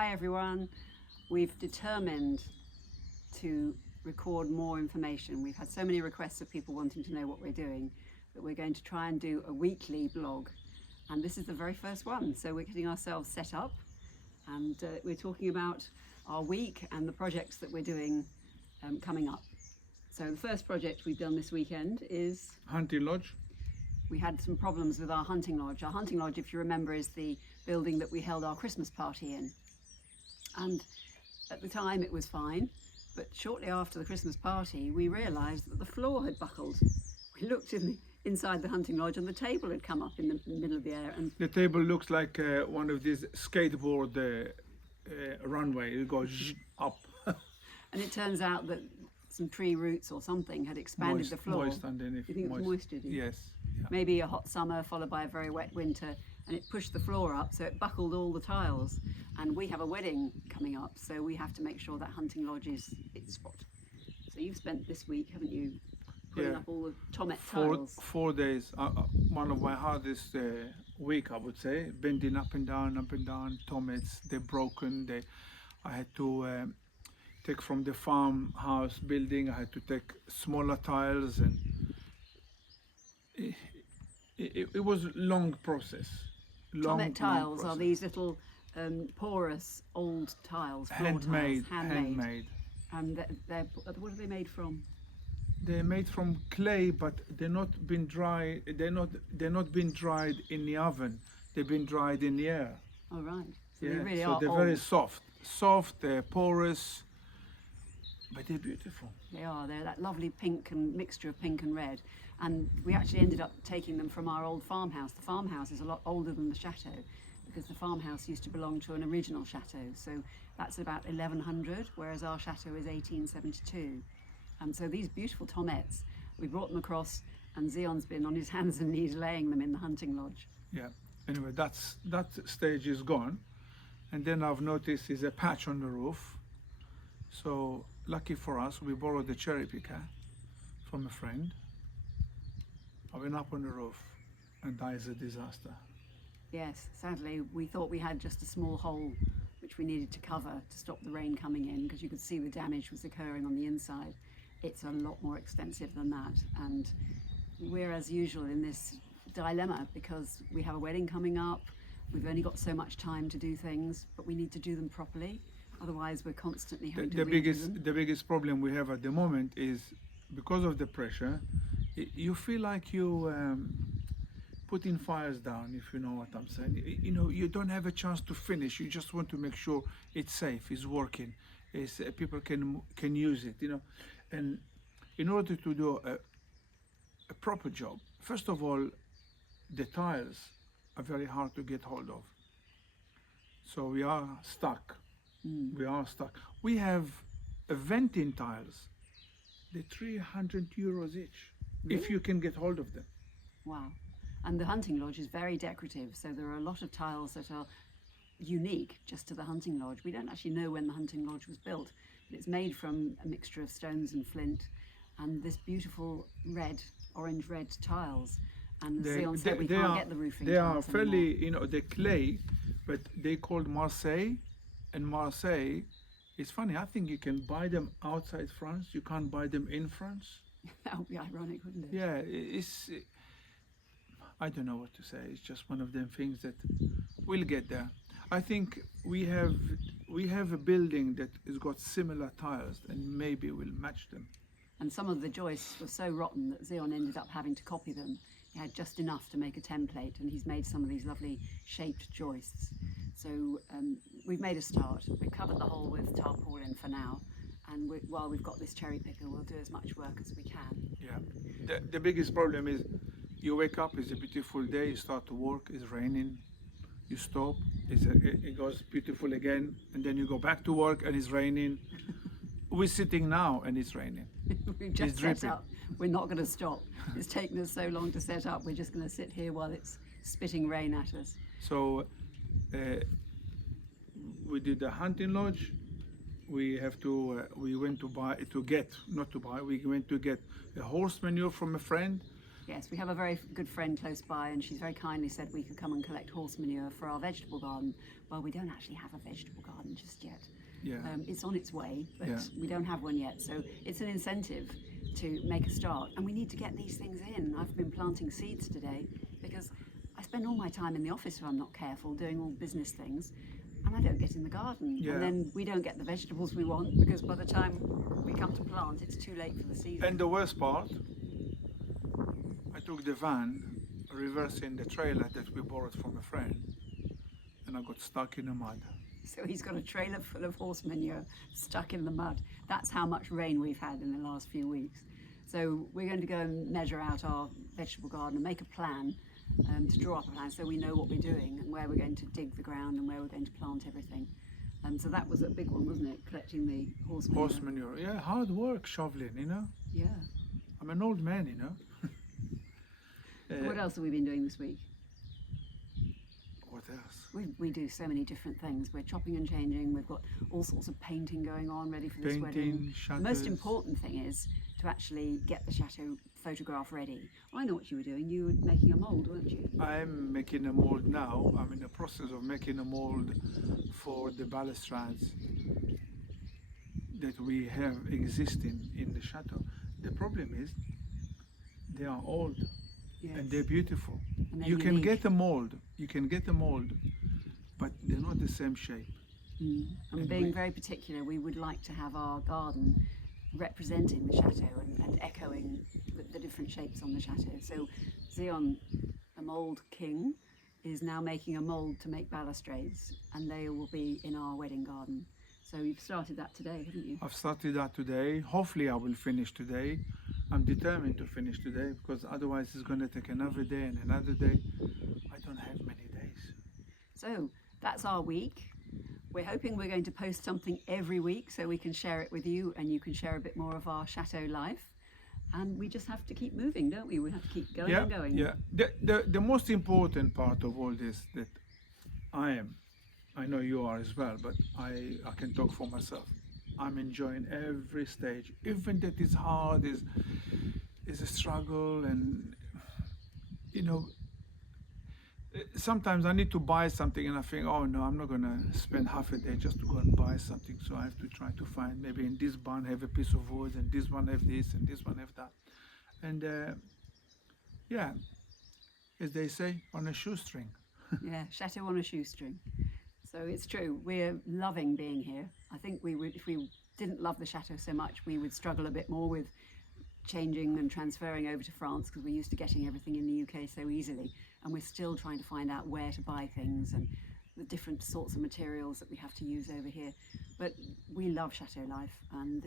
Hi everyone. We've determined to record more information. We've had so many requests of people wanting to know what we're doing that we're going to try and do a weekly blog. And this is the very first one. So we're getting ourselves set up and we're talking about our week and the projects that we're doing coming up. So the first project we've done this weekend is Hunting lodge. we had some problems with our hunting lodge. Our hunting lodge, if you remember, is the building that we held our Christmas party in. And at the time it was fine, but shortly after the Christmas party we realised that the floor had buckled. We looked inside the hunting lodge and the table had come up in the middle of the air. And The table looks like one of these skateboard runway. It goes up. And it turns out that some tree roots or something had expanded the floor. Moist underneath. You think it was moisture, did you? Yes. Yeah. Maybe a hot summer followed by a very wet winter, and it pushed the floor up, so it buckled all the tiles. And we have a wedding coming up, so we have to make sure that hunting lodge is its spot. So you've spent this week, haven't you, putting up all the Tomet tiles? 4 days. One of my hardest week, I would say. Bending up and down, Tomets. They're broken. I had to take from the farmhouse building. I had to take smaller tiles, and it was a long process. Tomet tiles are these little porous old tiles, floor handmade. And what are they made from? They're made from clay, but they're not been dry. They're not been dried in the oven. They've been dried in the air. Oh right. So Yeah. they really So are they're old. very soft. They're porous, but they're beautiful. They are. They're that lovely pink and mixture of pink and red. And we actually ended up taking them from our old farmhouse. The farmhouse is a lot older than the chateau because the farmhouse used to belong to an original chateau. So that's about 1100, whereas our chateau is 1872. And so these beautiful tomets, we brought them across, and Zion's been on his hands and knees laying them in the hunting lodge. Yeah. Anyway, that stage is gone, and then I've noticed is a patch on the roof. So lucky for us, we borrowed the cherry picker from a friend. I went up on the roof, and that is a disaster. Yes, sadly, we thought we had just a small hole which we needed to cover to stop the rain coming in, because you could see the damage was occurring on the inside. It's a lot more extensive than that, and we're as usual in this dilemma because we have a wedding coming up. We've only got so much time to do things, but we need to do them properly. Otherwise, we're constantly having to redo them. The biggest problem we have at the moment is because of the pressure. You feel like you putting fires down, if you know what I'm saying. You know, you don't have a chance to finish. You just want to make sure it's safe, it's working, people can use it. You know, and in order to do a proper job, first of all, the tiles are very hard to get hold of. So we are stuck. We are stuck. We have a venting tiles. They're 300 euros each. Really? If you can get hold of them. Wow. And the hunting lodge is very decorative, so there are a lot of tiles that are unique just to the hunting lodge. We don't actually know when the hunting lodge was built, but it's made from a mixture of stones and flint and this beautiful orange red tiles. And Zion said we can't get the roofing They are tiles fairly, anymore. you know, they're clay, but they called Marseille, and Marseille, it's funny, I think you can buy them outside France, you can't buy them in France. That would be ironic, wouldn't it? Yeah, I don't know what to say. It's just one of them things that we'll get there. I think we have a building that has got similar tiles, and maybe we'll match them. And some of the joists were so rotten that Zion ended up having to copy them. He had just enough to make a template, and he's made some of these lovely shaped joists. So we've made a start. We've covered the hole with tarpaulin for now, and while we've got this cherry picker, we'll do as much work as we can. Yeah, the biggest problem is you wake up, it's a beautiful day, you start to work, it's raining, you stop, it goes beautiful again, and then you go back to work and it's raining. We're sitting now and it's raining. We've just It's set dripping. up. We're not going to stop. It's taken us so long to set up. We're just going to sit here while it's spitting rain at us. So we did a hunting lodge. We went to get a horse manure from a friend. Yes, we have a very good friend close by, and she's very kindly said we could come and collect horse manure for our vegetable garden. Well, we don't actually have a vegetable garden just yet. Yeah. It's on its way, but Yeah. we don't have one yet. So it's an incentive to make a start, and we need to get these things in. I've been planting seeds today because I spend all my time in the office if I'm not careful, doing all business things, and I don't get in the garden. Yeah. And then we don't get the vegetables we want because by the time we come to plant, it's too late for the season. And the worst part, I took the van, reversing the trailer that we borrowed from a friend, and I got stuck in the mud. So he's got a trailer full of horse manure stuck in the mud. That's how much rain we've had in the last few weeks. So we're going to go and measure out our vegetable garden and make a plan, to draw up a plan so we know what we're doing and where we're going to dig the ground and where we're going to plant everything. And so that was a big one, wasn't it? Collecting the horse manure. Horse manure, yeah, hard work shoveling, you know. Yeah. I'm an old man, you know. What else have we been doing this week? What else? We do so many different things. We're chopping and changing. We've got all sorts of painting going on, ready for this wedding. Painting, The most shutters. important thing is to actually get the chateau photograph ready. I know what you were doing. You were making a mould, weren't you? I'm making a mold now. I'm in the process of making a mold for the balustrades that we have existing in the chateau. The problem is they are old Yes. and they're beautiful. And they're You can unique. get a mold. You can get a mold, but they're not the same shape. And And being we- very particular, we would like to have our garden representing the chateau and echoing the different shapes on the chateau. So Zion, a mould king, is now making a mould to make balustrades, and they will be in our wedding garden. So you've started that today, haven't you? I've started that today. Hopefully I will finish today. I'm determined to finish today because otherwise it's going to take another day and another day. I don't have many days. So that's our week. We're hoping we're going to post something every week so we can share it with you and you can share a bit more of our chateau life. And we just have to keep moving, don't we? We have to keep going Yeah, and going. yeah. The most important part of all this that I know you are as well, but I can talk for myself. I'm enjoying every stage, even that is hard, is a struggle, and you know, sometimes I need to buy something and I think, oh no, I'm not gonna spend half a day just to go and buy something. So I have to try to find, maybe in this barn have a piece of wood, and this one have this, and this one have that, and yeah, as they say, on a shoestring. Yeah, chateau on a shoestring. So it's true, we're loving being here. I think we would, if we didn't love the chateau so much, we would struggle a bit more with changing and transferring over to France because we're used to getting everything in the UK so easily. And we're still trying to find out where to buy things and the different sorts of materials that we have to use over here. But we love chateau life, and